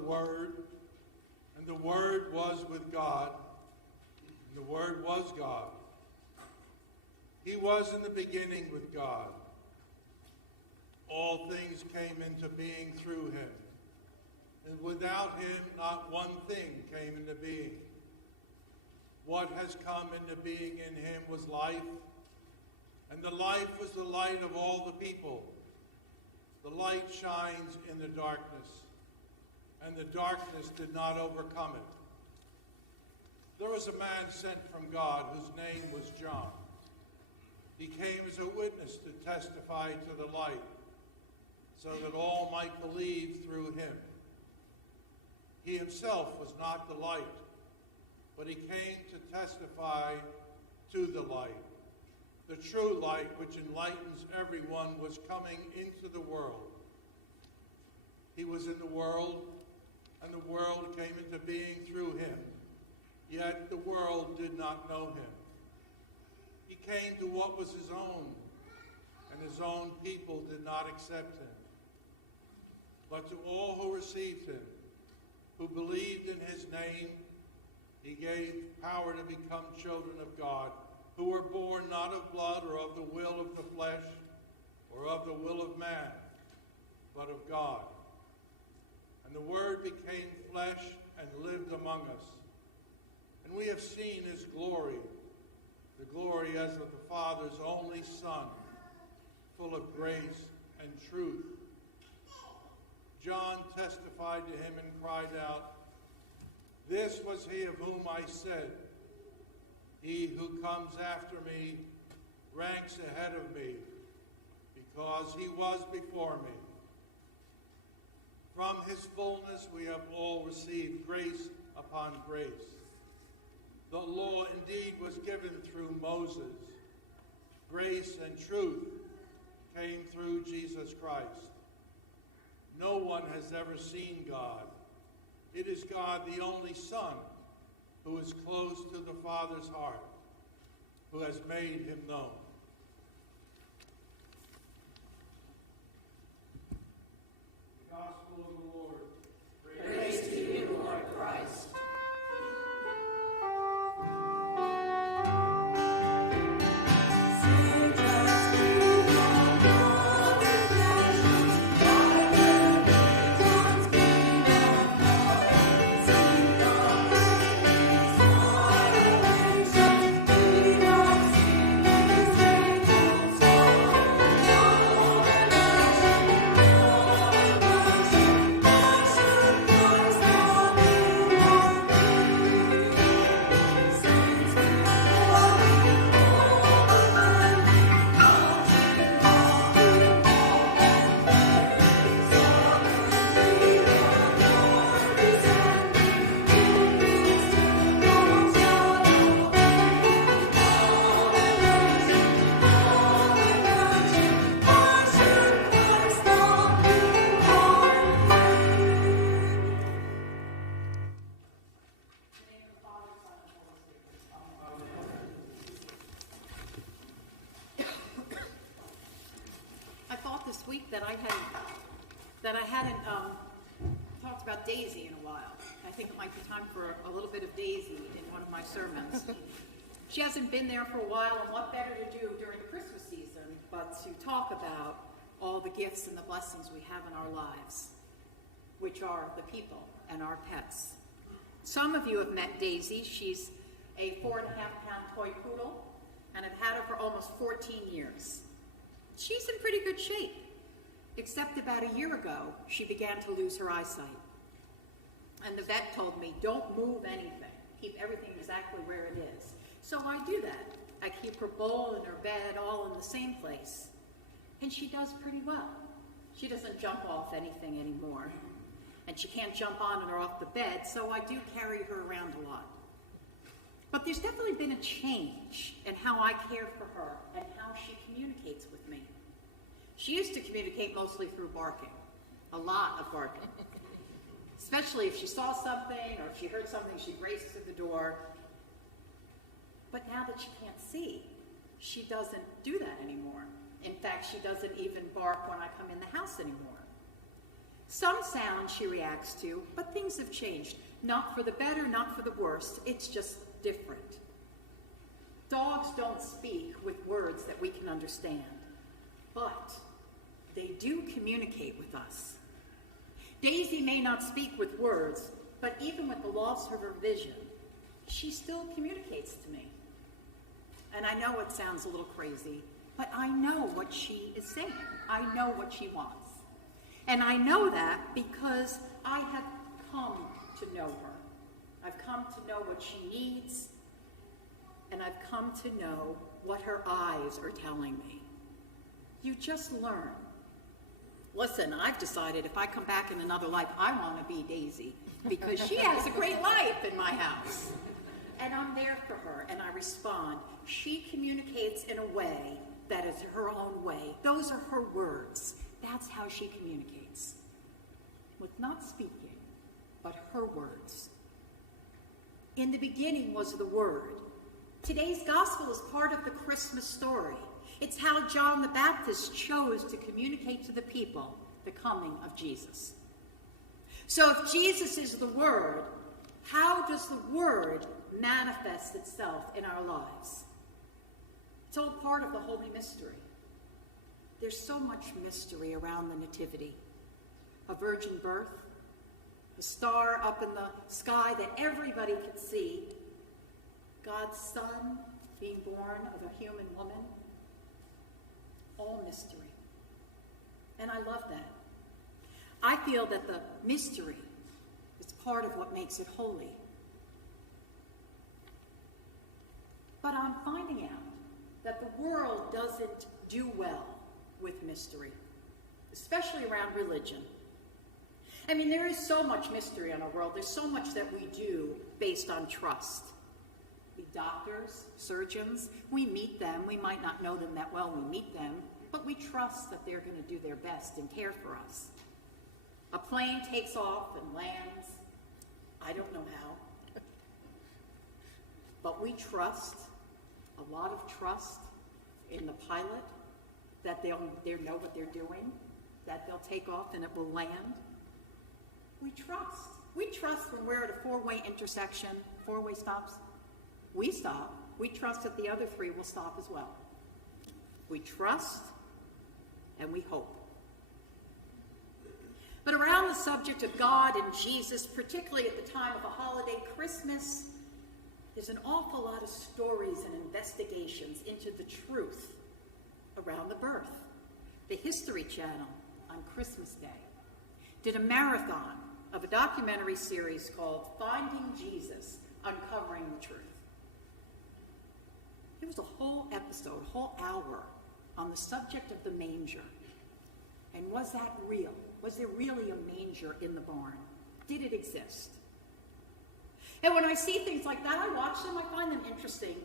Word, and the Word was with God, and the Word was God. He was in the beginning with God. All things came into being through him, and without him not one thing came into being. What has come into being in him was life, and the life was the light of all the people. The light shines in the darkness, and the darkness did not overcome it. There was a man sent from God whose name was John. He came as a witness to testify to the light, so that all might believe through him. He himself was not the light, but he came to testify to the light. The true light which enlightens everyone was coming into the world. He was in the world, and the world came into being through him, yet the world did not know him. He came to what was his own, and his own people did not accept him. But to all who received him, who believed in his name, he gave power to become children of God, who were born not of blood or of the will of the flesh or of the will of man, but of God. And the Word became flesh and lived among us. And we have seen his glory, the glory as of the Father's only Son, full of grace and truth. John testified to him and cried out, "This was he of whom I said, 'He who comes after me ranks ahead of me, because he was before me.'" From his fullness we have all received grace upon grace. The law indeed was given through Moses. Grace and truth came through Jesus Christ. No one has ever seen God. It is God, the only Son, who is close to the Father's heart, who has made him known. The Gospel of the Lord. Praise to you, Lord Christ. This week that I hadn't talked about Daisy in a while. I think it might be time for a little bit of Daisy in one of my sermons. She hasn't been there for a while, and what better to do during the Christmas season but to talk about all the gifts and the blessings we have in our lives, which are the people and our pets. Some of you have met Daisy. She's a 4.5-pound toy poodle, and I've had her for almost 14 years. She's in pretty good shape, except about a year ago, she began to lose her eyesight. And the vet told me, don't move anything. Keep everything exactly where it is. So I do that. I keep her bowl and her bed all in the same place. And she does pretty well. She doesn't jump off anything anymore. And she can't jump on or off the bed, so I do carry her around a lot. But there's definitely been a change in how I care for her and how she communicates with me. She used to communicate mostly through barking, a lot of barking. Especially if she saw something or if she heard something, she'd race to the door. But now that she can't see, she doesn't do that anymore. In fact, she doesn't even bark when I come in the house anymore. Some sounds she reacts to, but things have changed. Not for the better, not for the worse. It's just different. Dogs don't speak with words that we can understand, but they do communicate with us. Daisy may not speak with words, but even with the loss of her vision, she still communicates to me. And I know it sounds a little crazy, but I know what she is saying. I know what she wants. And I know that because I have come to know her. I've come to know what she needs, and I've come to know what her eyes are telling me. You just learn. Listen, I've decided if I come back in another life, I want to be Daisy, because she has a great life in my house. And I'm there for her, and I respond. She communicates in a way that is her own way. Those are her words. That's how she communicates. With not speaking, but her words. In the beginning was the Word. Today's gospel is part of the Christmas story. It's how John the Baptist chose to communicate to the people the coming of Jesus. So if Jesus is the Word, how does the Word manifest itself in our lives? It's all part of the Holy Mystery. There's so much mystery around the Nativity. A virgin birth, a star up in the sky that everybody could see, God's Son being born of a human woman, all mystery. And I love that. I feel that the mystery is part of what makes it holy. But I'm finding out that the world doesn't do well with mystery, especially around religion. I mean, there is so much mystery in our world. There's so much that we do based on trust. We doctors, surgeons, we meet them. We might not know them that well when we meet them, but we trust that they're going to do their best and care for us. A plane takes off and lands. I don't know how. But we trust, a lot of trust in the pilot, that they'll know what they're doing, that they'll take off and it will land. We trust. We trust when we're at a four-way intersection, four-way stops. We stop. We trust that the other three will stop as well. We trust and we hope. But around the subject of God and Jesus, particularly at the time of a holiday, Christmas, there's an awful lot of stories and investigations into the truth around the birth. The History Channel on Christmas Day did a marathon of a documentary series called Finding Jesus, Uncovering the Truth. It was a whole episode, a whole hour on the subject of the manger. And was that real? Was there really a manger in the barn? Did it exist? And when I see things like that, I watch them, I find them interesting,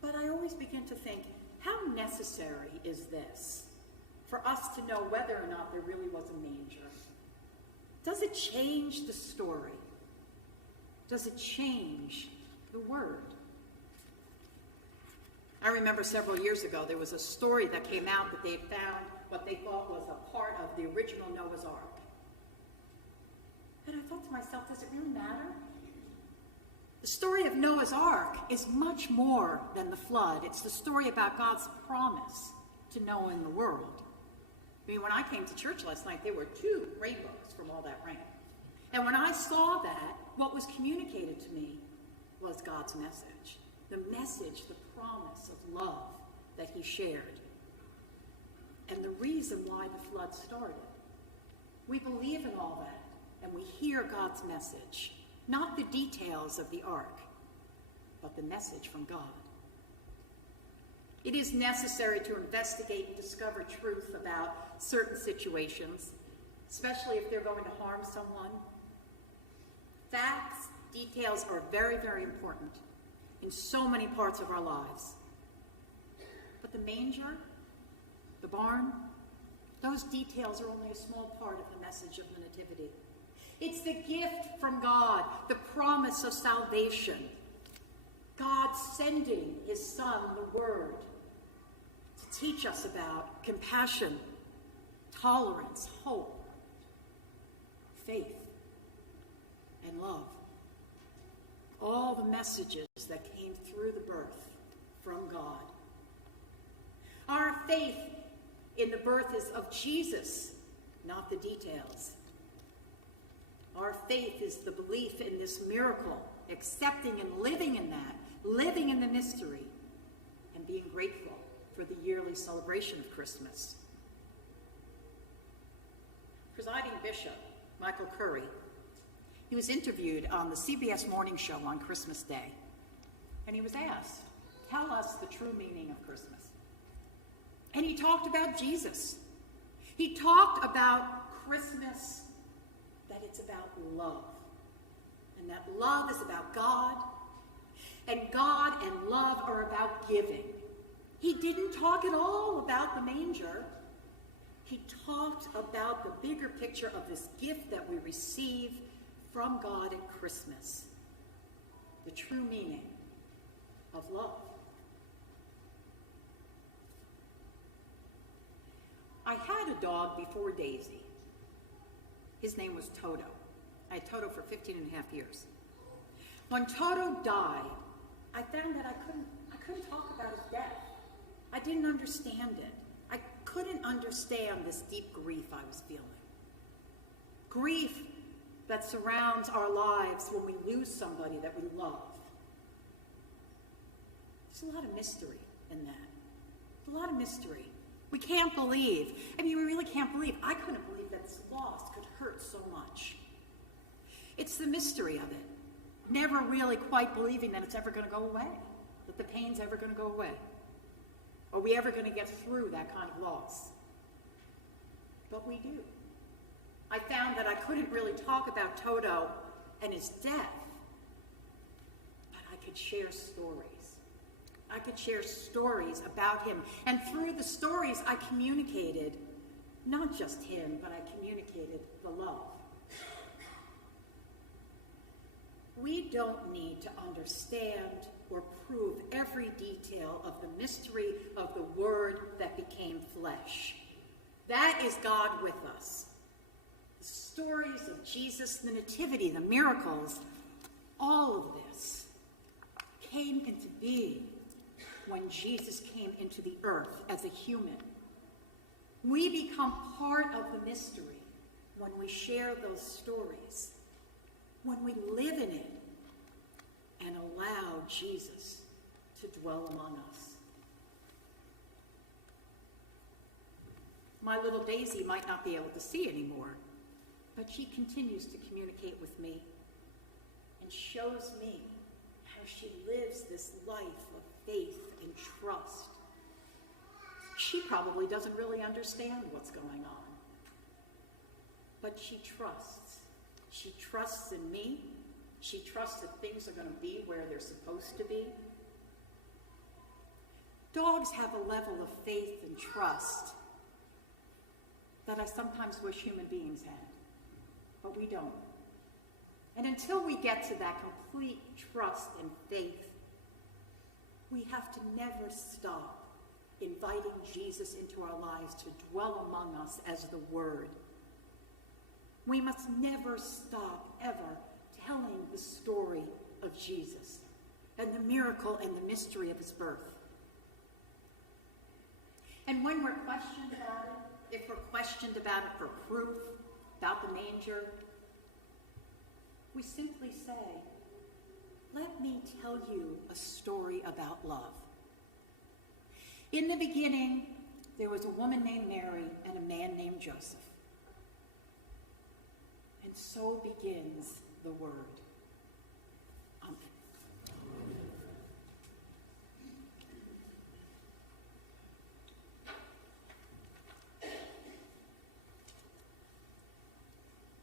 but I always begin to think, how necessary is this for us to know whether or not there really was a manger? Does it change the story? Does it change the word? I remember several years ago, there was a story that came out that they had found what they thought was a part of the original Noah's Ark. And I thought to myself, does it really matter? The story of Noah's Ark is much more than the flood. It's the story about God's promise to Noah and the world. I mean, when I came to church last night, there were 2 rainbows from all that rain. And when I saw that, what was communicated to me was God's message. The message, the promise of love that he shared. And the reason why the flood started. We believe in all that, and we hear God's message. Not the details of the ark, but the message from God. It is necessary to investigate and discover truth about certain situations, especially if they're going to harm someone. Facts, details are very, very important in so many parts of our lives. But the manger, the barn, those details are only a small part of the message of the Nativity. It's the gift from God, the promise of salvation. God sending his Son, the Word, to teach us about compassion, tolerance, hope. faith and love. All the messages that came through the birth from God. Our faith in the birth is of Jesus, not the details. Our faith is the belief in this miracle, accepting and living in that, living in the mystery, and being grateful for the yearly celebration of Christmas. Presiding Bishop Michael Curry, he was interviewed on the CBS Morning Show on Christmas Day, and he was asked, "Tell us the true meaning of Christmas." And he talked about Jesus. He talked about Christmas, that it's about love, and that love is about God, and God and love are about giving. He didn't talk at all about the manger. He talked about the bigger picture of this gift that we receive from God at Christmas, the true meaning of love. I had a dog before Daisy. His name was Toto. I had Toto for 15 and a half years. When Toto died, I found that I couldn't talk about his death. I didn't understand it. I couldn't understand this deep grief I was feeling. Grief that surrounds our lives when we lose somebody that we love. There's a lot of mystery in that. There's a lot of mystery. We can't believe. We really can't believe. I couldn't believe that this loss could hurt so much. It's the mystery of it. Never really quite believing that it's ever going to go away, that the pain's ever going to go away. Are we ever going to get through that kind of loss? But we do. I found that I couldn't really talk about Toto and his death, but I could share stories. I could share stories about him. And through the stories, I communicated not just him, but I communicated the love. We don't need to understand or prove every detail of the mystery of the Word that became flesh. That is God with us. The stories of Jesus, the Nativity, the miracles, all of this came into being when Jesus came into the earth as a human. We become part of the mystery when we share those stories, when we live in it and allow Jesus to dwell among us. My little Daisy might not be able to see anymore, but she continues to communicate with me and shows me how she lives this life of faith and trust. She probably doesn't really understand what's going on, but she trusts. She trusts in me. She trusts that things are going to be where they're supposed to be. Dogs have a level of faith and trust that I sometimes wish human beings had, but we don't. And until we get to that complete trust and faith, we have to never stop inviting Jesus into our lives to dwell among us as the Word. We must never stop, ever, telling the story of Jesus and the miracle and the mystery of his birth. And when we're questioned about it, if we're questioned about it for proof, about the manger, we simply say, let me tell you a story about love. In the beginning, there was a woman named Mary and a man named Joseph. And so begins the Word.